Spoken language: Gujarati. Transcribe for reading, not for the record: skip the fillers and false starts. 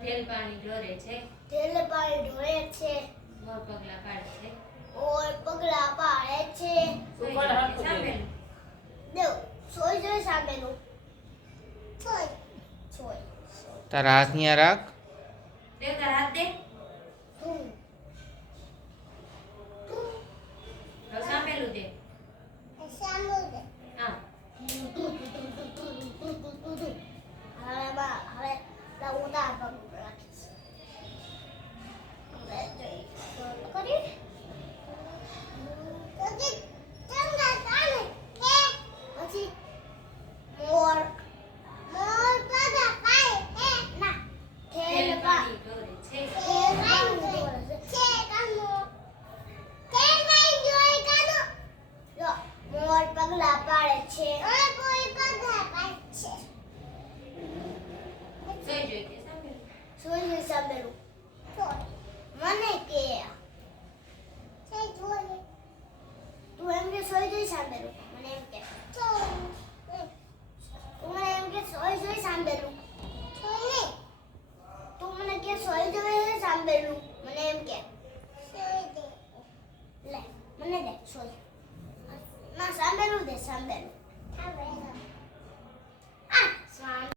ઢેલ પાણી ઢોરે છે, ઢેલ પાણી ઢોળે છે, મોર પગલા પાડે છે, ઓર પગલા પાડે છે, સોઈ જાય છે સાંભળેલું. દેવ સોય જોઈ સામેનું સોય સોય તારા હાથ અહીંયા રાખ. દેવ તાર હાથ દે. તું હવે સાંભળેલું દે. સામું દે હા હવે ઉદાર પગ રાખીશ હવે જોઈ કરી પછી મોર મોર પગલા પાડે ના ઢેલ ઢેલ પાણી ઢોરે છે, ઢેલ પાણી ઢોળે છે કાનો ઢેલ પાણી ઢોળે કાનો જો મોર પગલા પાડે છે ઓય કોઈ પગલા પાડે છે સોઈ જાય છે સાંભળેલું. સોય સામેલું મને